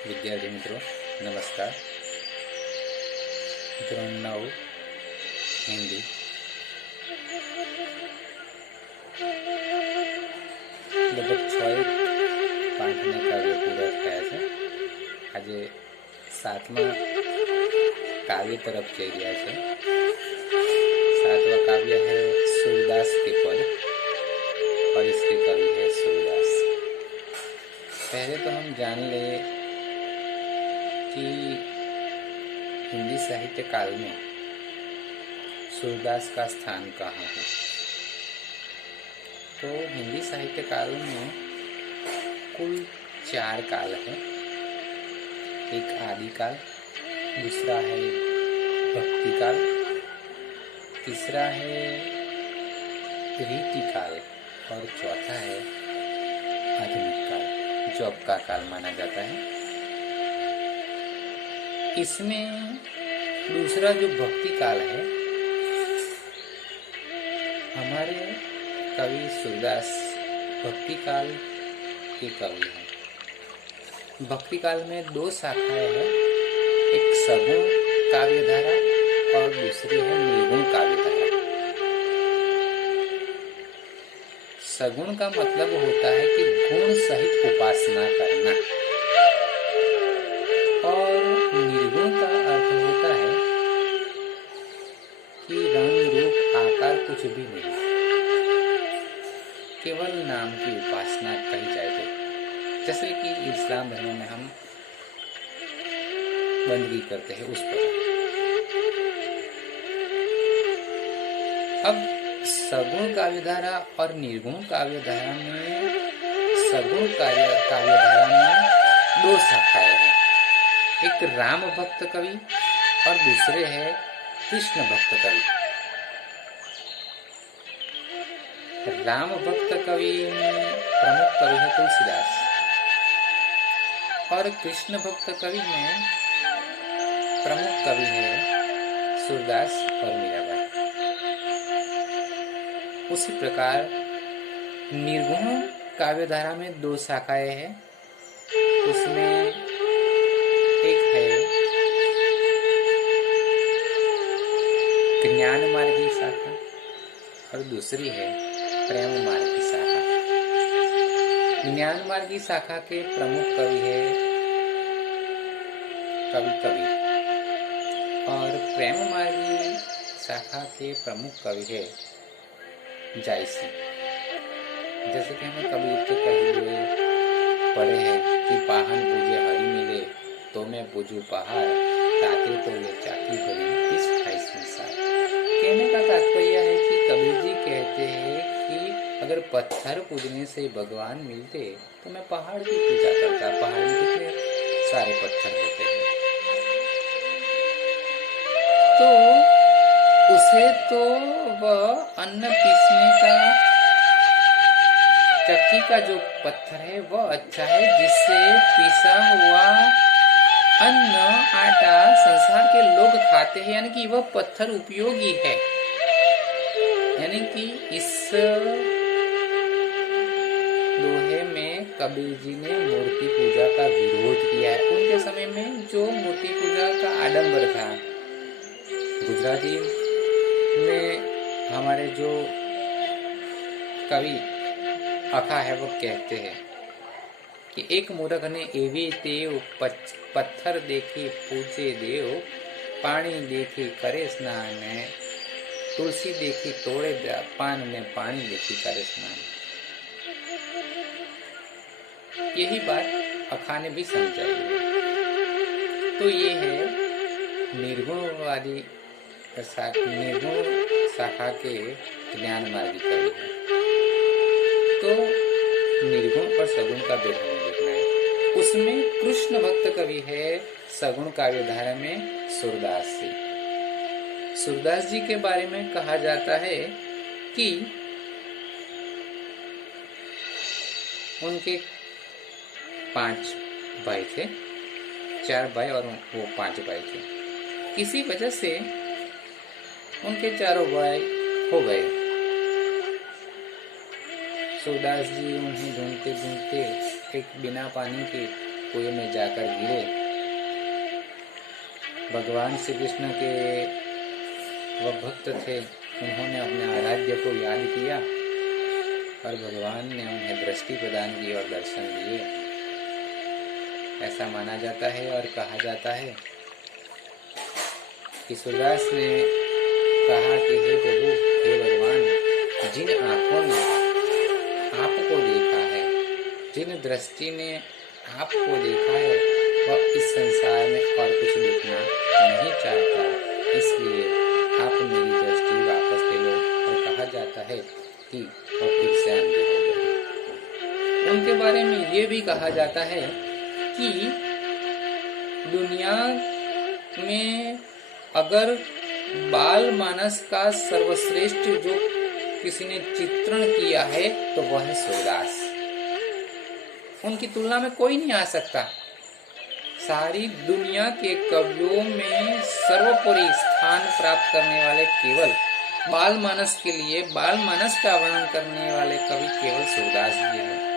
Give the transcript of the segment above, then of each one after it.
विद्यार्थी मित्रों नमस्कार। धोरण 9 हिंदी लगभग 6 पाठने काव्य पूरा થયા છે। આજે 7મા काव्य तरफ જઈ રહ્યા છે। 7वां काव्य है सूरदास के पद और इसके कवि है सूरदास। पहले तो हम जान ले कि हिंदी साहित्य काल में सूरदास का स्थान कहाँ है। तो हिंदी साहित्य काल में कुल 4 काल है। एक आदिकाल, दूसरा है भक्ति काल, तीसरा है रीति काल और चौथा है आधुनिक काल, जो अब का काल माना जाता है। इसमें दूसरा जो भक्ति काल है, हमारे कवि सूरदास भक्ति काल के कवि हैं। भक्ति काल में 2 शाखाएं हैं, एक सगुण काव्यधारा और दूसरी है निर्गुण काव्यधारा। सगुण का मतलब होता है कि गुण सहित उपासना करना, और निर्गुण का अर्थ होता है कि रंग रूप आकार कुछ भी नहीं, केवल नाम की उपासना कही जाए तो, जैसे कि इस्लाम धर्म में हम बंदगी करते हैं उस पर। अब सगुण काव्यधारा और निर्गुण काव्यधारा में, सगुण काव्यधारा में 2 शाखाएं हैं, एक राम भक्त कवि और दूसरे है कृष्ण भक्त कवि। राम भक्त कवि में प्रमुख कवि है तुलसीदास और कृष्ण भक्त कवि में प्रमुख कवि है सूरदास और मीराबाई। उसी प्रकार निर्गुण काव्यधारा में 2 शाखाएं हैं। उसमें एक है ज्ञान मार्गी शाखा और दूसरी है प्रेम मार्गी शाखा। ज्ञान मार्गी शाखा के प्रमुख कवि है कवि और प्रेम मार्गी शाखा के प्रमुख कवि है जायसी। जैसे कि हमें कबीर के कहे हुए पढ़े हैं कि पाहन पूजे हरि मिले तो मैं पूजू पहाड़, ताते तो ये चाकी भरी इस खाई संसार। कहने का तात्पर्य है कि कबीर जी कहते हैं कि अगर पत्थर पूजने से भगवान मिलते तो मैं पहाड़ की पूजा करता। पहाड़ में कितने सारे पत्थर होते हैं, तो उसे तो वह अन्न पीसने का चक्की का जो पत्थर है वह अच्छा है, जिससे पीसा हुआ अन्न आटा संसार के लोग खाते हैं, यानी कि वह पत्थर उपयोगी है। यानी कि इस दोहे में कबीर जी ने मूर्ति पूजा का विरोध किया है। उनके समय में जो मूर्ति पूजा का आडंबर था, गुजराती में हमारे जो कवि अखा है वो कहते हैं कि एक मूर्ख ने एवी तेव पत्थर देखी पूछे देव, पानी देखी करे स्नान, तुलसी देखी तोड़े पान में, पानी देखी करे स्नान। यही बात अखा ने भी समझाई है। तो ये है निर्गुणवादी निर्गुण शाखा के ज्ञान मार्गी कवि है। तो निर्गुण और सगुण का भेद हमें देखना है। उसमें कृष्ण भक्त कवि है सगुण काव्यधारा में सूरदास जी। सूरदास जी के बारे में कहा जाता है कि उनके 5 भाई थे, 4 भाई और वो 5 भाई थे। किसी वजह से उनके 4 भाई हो गए। सूरदास जी उन्हें ढूंढते ढूंढते एक बिना पानी के कुएं में जाकर गिरे। भगवान श्री कृष्ण के वह भक्त थे, उन्होंने अपने आराध्य को याद किया और भगवान ने उन्हें दृष्टि प्रदान की और दर्शन दिए। ऐसा माना जाता है और कहा जाता है कि सूरदास ने कहा कि हे प्रभु, हे भगवान, जिन आंखों ने आपको देखा है, जिन दृष्टि ने आपको देखा है, वह इस संसार में और कुछ देखना नहीं चाहता, इसलिए आप मेरी दृष्टि वापस ले लो। और कहा जाता है कि वह फिर से अंधे हो गए। उनके बारे में ये भी कहा जाता है कि दुनिया में अगर बाल मानस का सर्वश्रेष्ठ जो किसी ने चित्रण किया है तो वह है सूरदास। उनकी तुलना में कोई नहीं आ सकता। सारी दुनिया के कवियों में सर्वोपरि स्थान प्राप्त करने वाले केवल बाल मानस के लिए बाल मानस का वर्णन करने वाले कवि केवल सूरदास जी हैं।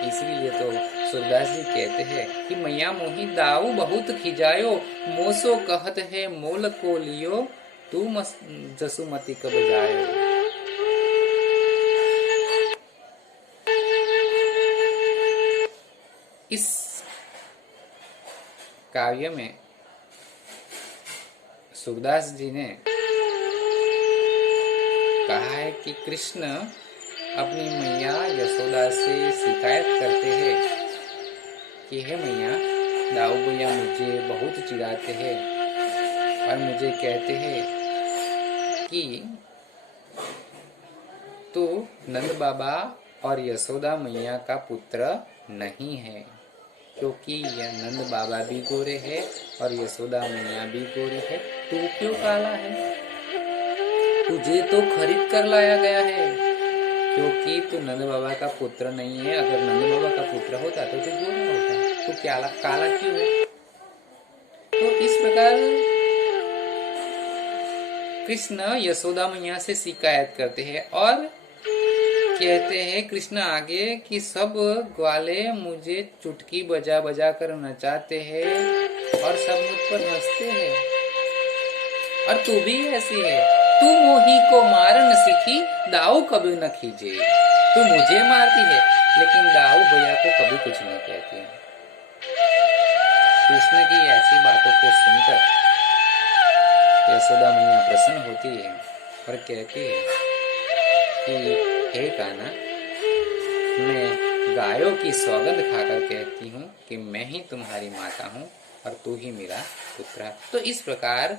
इसलिए तो सूरदास जी कहते हैं कि मैया मोही दाऊ बहुत खिजायो, मोसो कहत है मोल को लियो, तू जसुमती कब जायो। इस काव्य में सूरदास जी ने कहा है कि कृष्ण अपनी मैया यशोदा से शिकायत करते हैं कि हे मैया, दाऊ भैया मुझे बहुत चिढ़ाते हैं और मुझे कहते हैं कि तू नंद बाबा और यशोदा मैया का पुत्र नहीं है, क्योंकि यह नंद बाबा भी गोरे है और यशोदा मैया भी गोरी है। तू क्यों काला है? तुझे तो खरीद कर लाया गया है, क्योंकि तू नंद बाबा का पुत्र नहीं है। अगर नंद बाबा का पुत्र होता तो तू गोरा होता, तू काला क्यों है? तो इस प्रकार कृष्ण यशोदा मैया से शिकायत करते हैं और कहते हैं कृष्ण आगे कि सब ग्वाले मुझे चुटकी बजा बजा कर नचाते हैं और सब मुझ पर हंसते हैं, और तू भी ऐसी है। तू मोही को मारन सीखी, दाऊ कभी न खींचे। तू मुझे मारती है लेकिन दाऊ भैया को कभी कुछ नहीं कहती। कृष्ण की ऐसी बातों को सुनकर यशोदा मैया प्रसन्न होती है और कहती है कि हे कान्हा, मैं गायों की सौगंध खाकर कहती हूँ कि मैं ही तुम्हारी माता हूँ और तू ही मेरा पुत्र है। तो इस प्रकार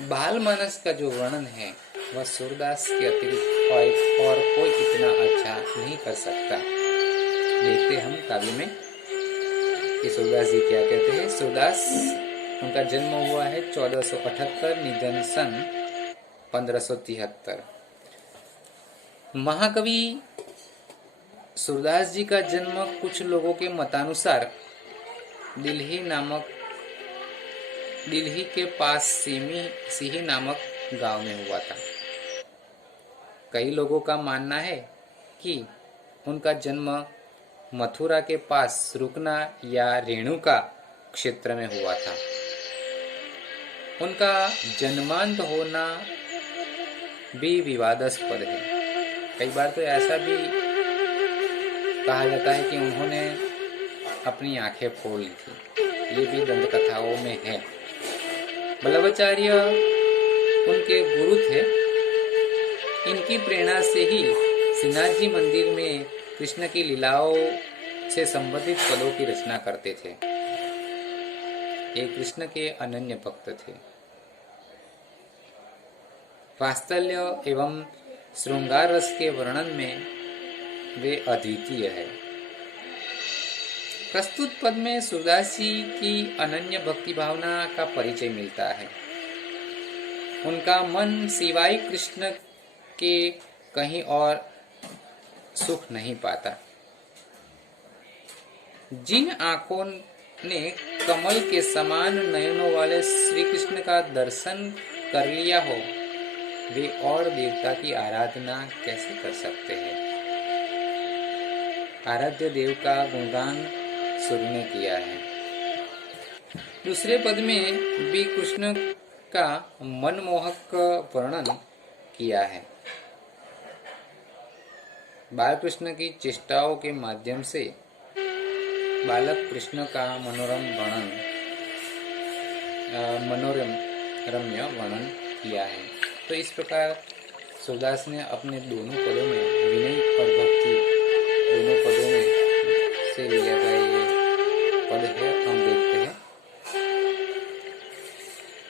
बाल मानस का जो वर्णन है वह सूरदास के अतिरिक्त और कोई इतना अच्छा नहीं कर सकता। देखते हम काव्य में कि सूरदास जी क्या कहते हैं। सूरदास, उनका जन्म हुआ है 1478, निधन सन 1573। महाकवि सूरदास जी का जन्म कुछ लोगों के मतानुसार दिल्ली के पास सिही नामक गांव में हुआ था। कई लोगों का मानना है कि उनका जन्म मथुरा के पास रुकना या रेणुका क्षेत्र में हुआ था। उनका जन्मांत होना भी विवादास्पद है। कई बार तो ऐसा भी कहा जाता है कि उन्होंने अपनी आंखें फोड़ ली थी। ये भी दंत कथाओं में है। वल्लभाचार्य उनके गुरु थे। इनकी प्रेरणा से ही श्रीनाथ जी मंदिर में कृष्ण की लीलाओं से संबंधित पदों की रचना करते थे। ये कृष्ण के अनन्य भक्त थे। वात्सल्य एवं श्रृंगार रस के वर्णन में वे अद्वितीय है। प्रस्तुत पद में सूरदास जी की अनन्य भक्ति भावना का परिचय मिलता है। उनका मन सिवाय कृष्ण के कहीं और सुख नहीं पाता। जिन आंखों ने कमल के समान नयनों वाले श्री कृष्ण का दर्शन कर लिया हो, वे और देवता की आराधना कैसे कर सकते हैं। आराध्य देव का गुणगान सूर्य ने किया है। दूसरे पद में भी कृष्ण का मनमोहक वर्णन किया है। बाल कृष्ण की चेष्टाओं के माध्यम से बालक कृष्ण का मनोरम्य वर्णन किया है। तो इस प्रकार सूरदास ने अपने दोनों पदों में विनयी